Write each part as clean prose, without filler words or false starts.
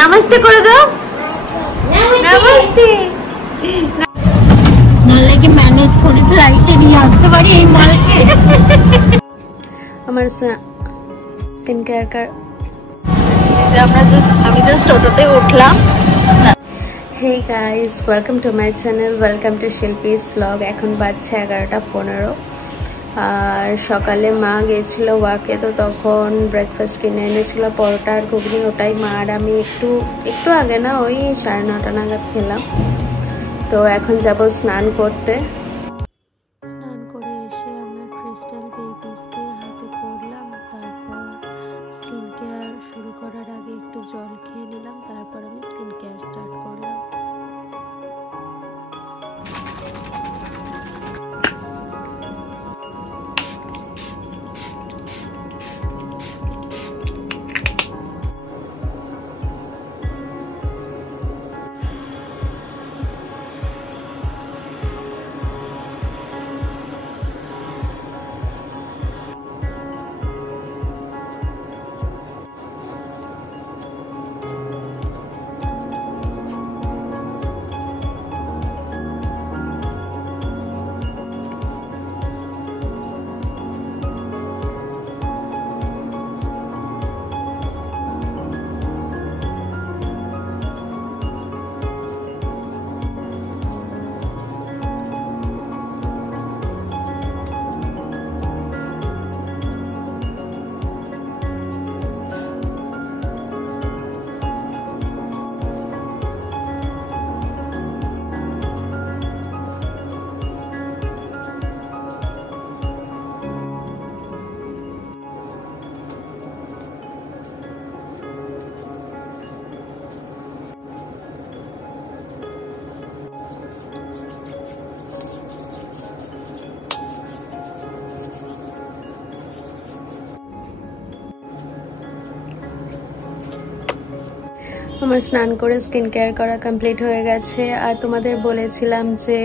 नमस्ते করে দাও नमस्ते নালে কি ম্যানেজ করে ফ্লাইটে নিয়ে আসতে পারি এই মালকে আমার স্কিন কেয়ার আমি জাস্ট অটোতে উঠলাম Hey guys, welcome to my channel, welcome to Shilpi's vlog. এখন বাজছে 11:15 আর সকালে মা গিয়েছিল ওয়াকে, তো তখন ব্রেকফাস্ট কিনে এনেছিল পরোটা আর ঘুগনি, ওটাই মা আর আমি একটু আগে না ওই 9:30 নাগাদ খেলাম। তো এখন যাব স্নান করতে। স্নান করে এসে আমরা ক্রিস্টাল বেবিসদের হাতে পড়লাম, তারপর স্কিন কেয়ার শুরু করার আগে একটু জল খেয়ে নিলাম, তারপর আমি স্কিন কেয়ার স্টার্ট করলাম। আমার স্নান করে স্কিন কেয়ার করা কমপ্লিট হয়ে গেছে। আর তোমাদের বলেছিলাম যে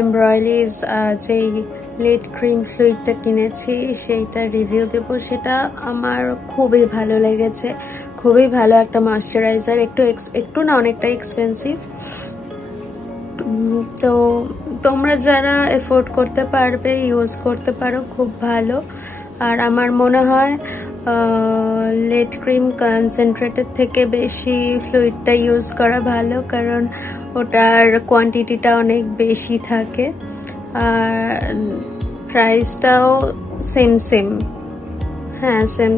এমব্রয়লিজ যেই লেট ক্রিম ফ্লুইডটা কিনেছি সেইটা রিভিউ দেবো। সেটা আমার খুবই ভালো লেগেছে, খুবই ভালো একটা ময়শ্চারাইজার, একটু না অনেকটা এক্সপেন্সিভ। তো তোমরা যারা এফোর্ড করতে পারবে ইউজ করতে পারো, খুব ভালো। আর আমার মনে হয় লেট ক্রিম কনসেন্ট্রেটের থেকে বেশি ফ্লুইডটা ইউজ করা ভালো, কারণ ওটার কোয়ান্টিটিটা অনেক বেশি থাকে আর প্রাইসটাও সেম হ্যাঁ সেম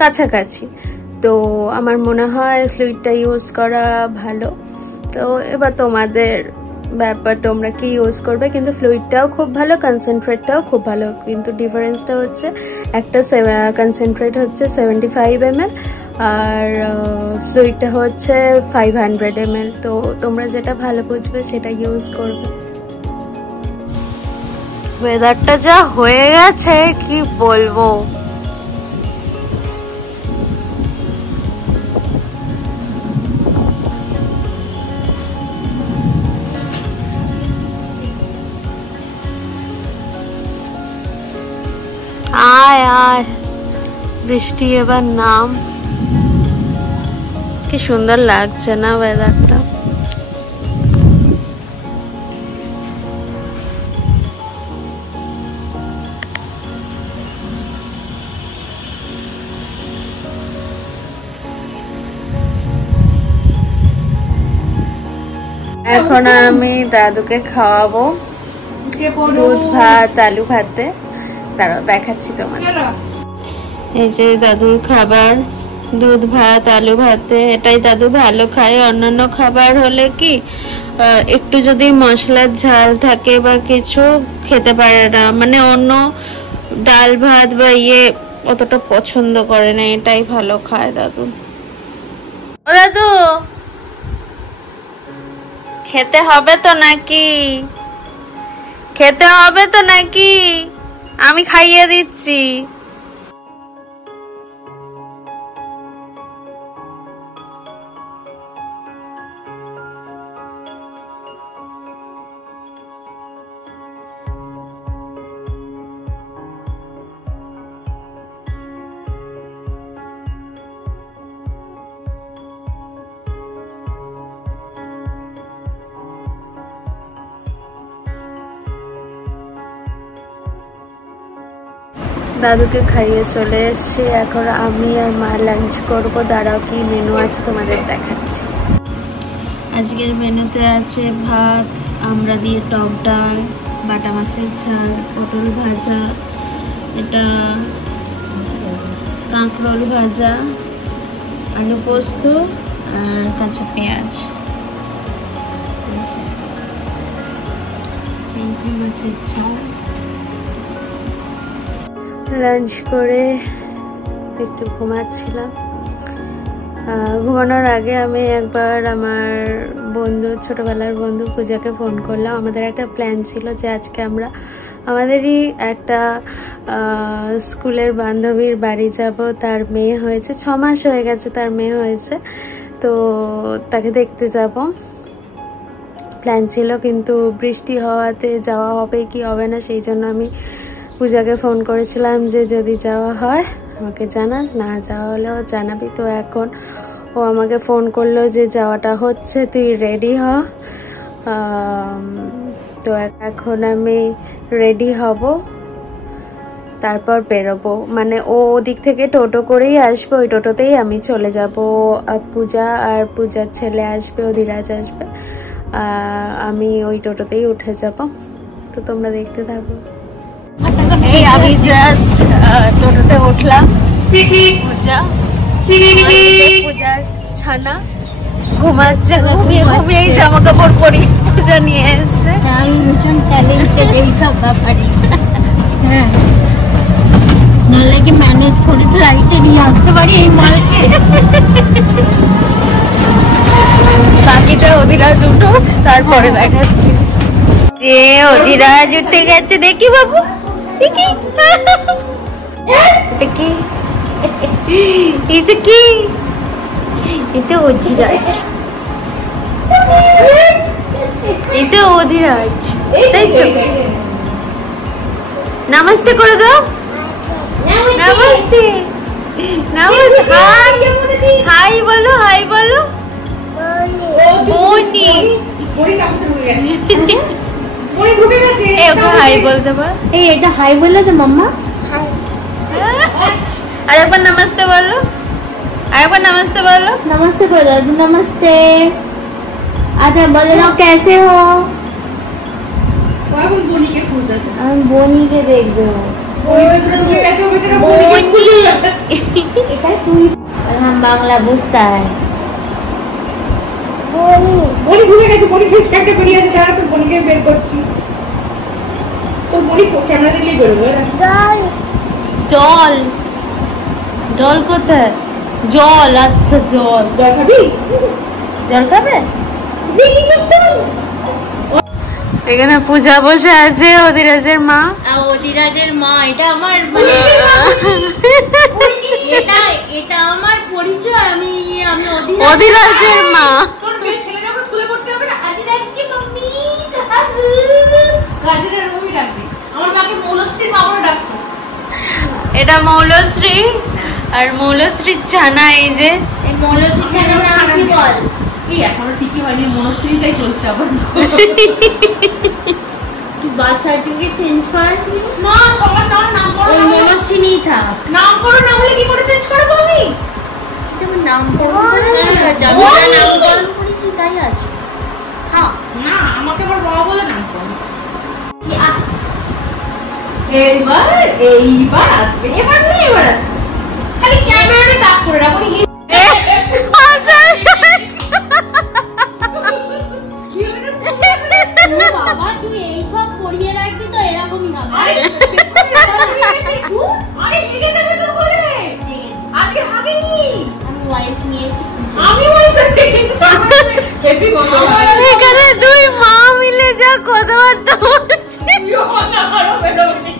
কাছাকাছি। তো আমার মনে হয় ফ্লুইডটা ইউজ করা ভালো। তো এবার তোমাদের ব্যাপার, তোমরা কি ইউজ করবে, কিন্তু ফ্লুইডটাও খুব ভালো, কনসেন্ট্রেটটাও খুব ভালো, কিন্তু ডিফারেন্সটা হচ্ছে একটা কনসেন্ট্রেট হচ্ছে 75 ml আর ফ্লুইডটা হচ্ছে 500 ml। তো তোমরা যেটা ভালো বুঝবে সেটা ইউজ করবে। ওয়েদারটা যা হয়ে গেছে কি বলবো, আয় আয় বৃষ্টি এবার নাম। কি সুন্দর লাগছে না ওয়েদারটা। এখন আমি দাদুকে খাওয়াবো দুধ ভাত আলু ভাতে। দাঁড়াও দেখাচ্ছি তোমার। এই যে দাদুর খাবার, দুধ ভাত আলু ভাতে। এটাই দাদু ভালো খায়। অন্যান্য খাবার হলে কি একটু যদি মশলার ঝাল থাকে বা কিছু খেতে পারে না, মানে অন্য ডাল ভাত বা অতটা পছন্দ করে না। এটাই ভালো খায় দাদু। ও দাদু, খেতে হবে তো নাকি? খেতে হবে তো নাকি? আমি খাইয়ে দিচ্ছি। দাদুকে খাইয়ে চলে এসেছি। এখন আমি আর মা লাঞ্চ করব। দাঁড়াও কি মেনু আছে তোমাদের দেখাচ্ছি। আজকের মেনুতে আছে ভাত, আমড়া দিয়ে টক ডাল, বাটা মাছের ঝাল, পটল ভাজা, এটা কাঁকরোল ভাজা, আলু পোস্ত আর কাঁচা পেঁয়াজ, মাছের ঝাল। লাঞ্চ করে একটু ঘুমাচ্ছিলাম। ঘুমানোর আগে আমি একবার আমার বন্ধু, ছোটবেলার বন্ধু পূজাকে ফোন করলাম। আমাদের একটা প্ল্যান ছিল যে আজকে আমরা আমাদেরই একটা স্কুলের বান্ধবীর বাড়ি যাব। তার মেয়ে হয়েছে, 6 মাস হয়ে গেছে তার মেয়ে হয়েছে, তো তাকে দেখতে যাব প্ল্যান ছিল। কিন্তু বৃষ্টি হওয়াতে যাওয়া হবে কি হবে না, সেই জন্য আমি পূজাকে ফোন করেছিলাম যে যদি যাওয়া হয় আমাকে জানাস, না যাওয়া হলেও জানাবি। তো এখন ও আমাকে ফোন করলো যে যাওয়াটা হচ্ছে, তুই রেডি হ। তো এখন আমি রেডি হব, তারপর বেরোবো। মানে ও ওদিক থেকে টোটো করেই আসবে, ওই টোটোতেই আমি চলে যাব। পূজা আর পূজার ছেলে আসবে, অধিরাজ আসবে, আমি ওই টোটোতেই উঠে যাব। তো তোমরা দেখতে থাকো। এই আমি জাস্ট টোটোতে উঠলাম। পূজার ছানা ঘুমাচ্ছে, ঘুমিয়ে ঘুমিয়েই জামা কাপড় পরি পূজা নিয়ে এসছে। আমি ভীষণ ট্যালেন্টেড এইসব ব্যাপারে। হ্যাঁ, নাহলে কি ম্যানেজ করে ফ্লাইটে নিয়ে আসতে পারি এই মালকে। বাকিটা অধিরাজ উঠুক, তারপরে দেখাচ্ছি। যে অধিরাজ উঠে গেছে, দেখি বাবু, দেখি এটা কি, এটা কি, এটা অধিরাজ, এটা অধিরাজ, তাই তো? নমস্তে করে দাও, নমস্তে, নমস্তে, হাই বলো, হাই বলো। বনি হাই বলতে পার, এই এটা হাই বললে তো মাম্মা। আরেকবার নমস্তে বলো, আরেকবার নমস্তে বলো, নমস্তে করে দাও, নমস্তে। আচ্ছা বলে দাও कैसे हो। আমি বনিকে দেখবো। এটা তুই বাংলা বুঝতে হয়। বনি ভুলে গেছে, বনি একটা বেরিয়ে আছে, তারা তো বনিকে বের করছি। তো বনি ক্যামেরা দিলেই বেরোবে। জল, জল কোথায়? জল, আচ্ছা জল। জল খাবি? জল খাবে? এখানে পূজা বসে আছে, অধিরাজের মা। অধিরাজের মা, এটা আমার মানে এটা আমার পরিচয়। আমি অধিরাজের মা। এটা মৌলশ্রী, আর মৌলশ্রীর ছানা। এই যে মৌলশ্রী ছানা কি বল, এখনো ঠিকই হয়নি, মৌলশ্রীটাই চলছে আবার। তুই বার্থ সার্টিফিকেট চেঞ্জ করাসনি? না, 6 মাস না, নাম করো, ওই মৌলশ্রী নেই থাক। নাম করো না বলে কি করে চেঞ্জ করব আমি? তুমি নাম করো, যাবো না, নামকরণ করেছি তাই আছে। হ্যাঁ, না আমাকে আবার বাবা বলে নাম করো। এইবার আসবে, এবার নেই, এবার আসবে। খালি ক্যামেরাটা তাক করে রাখো। বাবা তুই এইসব পড়িয়ে রাখবি তো এরকমই হবে। আরে হেগে যাবে তোর বলে, আজকে ভাগেনি। আমি ওয়াইফ নিয়ে এসেছি, আমি ওয়াইফ এসেছি কিন্তু হ্যাপি মনে হয়। এখানে দুই মা মিলে যা কথাবার্তা বলছে, ইও না করো বেরোনি।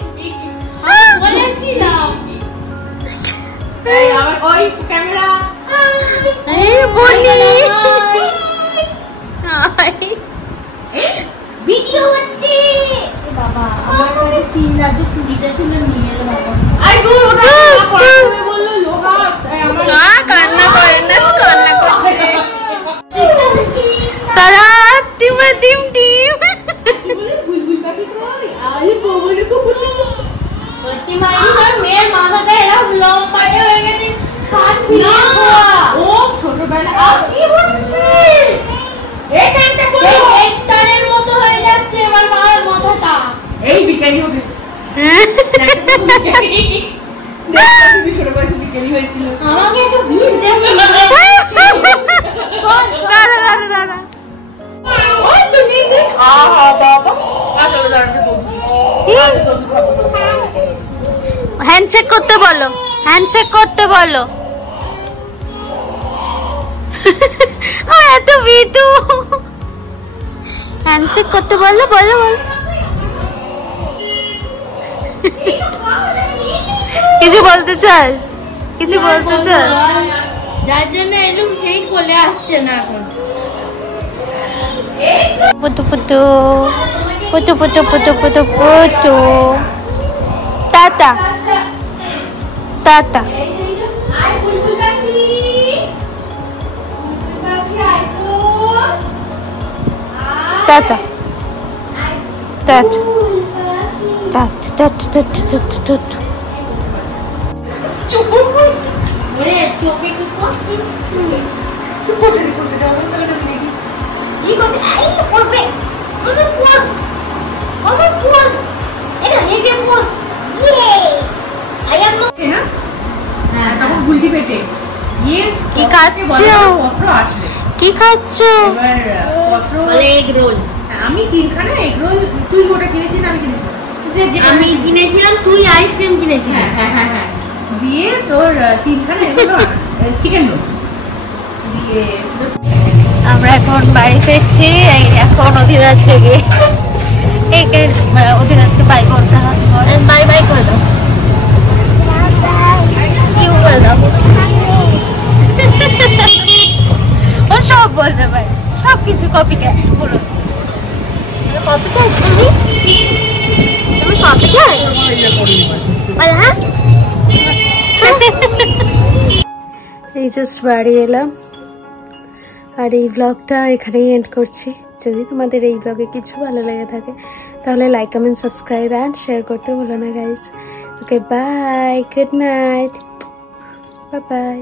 বলেছিলাম এই আমার ওই ক্যামেরা, এই বলি হাই ভিডিও হচ্ছে। বাবা আমার কাছে 3 রাতে চুরিটা ছিল, নিয়ে এলো বাবা। আই দূর ওটা পড়তে বললো লোহা। আমার কান্না করে না, কান্না করছে তারা। টিম টিম টিম বুলবুল পাখি কই আরে বগলে বগলে সত্যি মাই আর মেয়ে মাথাটা এরকম লম্বাটে হয়ে গেছে। ও ছোটবেলা কি বলছে এটা একটা পুরো এক্সটারের মতো হয়ে যাচ্ছে আমার মায়ের মাথাটা। এই বিকেলি হবে তুমি ছোট বয়সে বিকেলি হয়েছিল। আমাকে একটু বিষ দেন দাদা দাদা দাদা ওই তুমি আহা বাবা চলো দাঁড়াতে তো হ্যান্ডশেক করতে বলো, হ্যান্ডশেক করতে বলো। এত বিতু হ্যান্ডশেক করতে বললো, বলো বলো। কিছু বলতে চাস? কিছু বলতে চাস? যার জন্য এলুম সেই কোলে আসছে না এখন। পুতু পুতু পুতু পুতু পুতু পুতু পুতু tata tata tata tata tata tata. ওরে চোখে কি করছিস তুই? চুপ করে করতে দাও অবস্থাটা দেখি কি করছিস? আই পড়বে আমার পোজ, আমার পোজ এটা নিজে পোজ। ইয়ে আই এম নট না হ্যাঁ তখন গুলটি পেটে গিয়ে কি খাচ্ছো? পত্র আসবে। কি খাচ্ছো? এবার পত্র বলে এগ রোল। আমি তিনখানা এগ রোল, তুই ওটা কিনেছিস আমি কিনেছি, আমি কিনেছিলাম তুই আইসক্রিম কিনেছিস। হ্যাঁ হ্যাঁ হ্যাঁ হ্যাঁ দিয়ে তোর তিনখানা চিকেন রোল দিয়ে আমরা এখন বাড়ি ফিরছি। এখন অধীরাজ জেগে অধীরাজকে বাই বলতে হবে। বাই বাই করে দাও, সিউ করে দাও। ও সব বলতে পারে, সব কিছু কপি ক্যাট বলো। কপি ক্যাট তুমি? তুমি কপি ক্যাট বলো? হ্যাঁ এই জাস্ট বাড়ি এলাম আর এই ব্লগটা এখানেই এন্ড করছি। যদি তোমাদের এই ব্লগে কিছু ভালো লেগে থাকে তাহলে like comment subscribe and share করতে ভুলো না guys. Okay bye, good night, bye bye.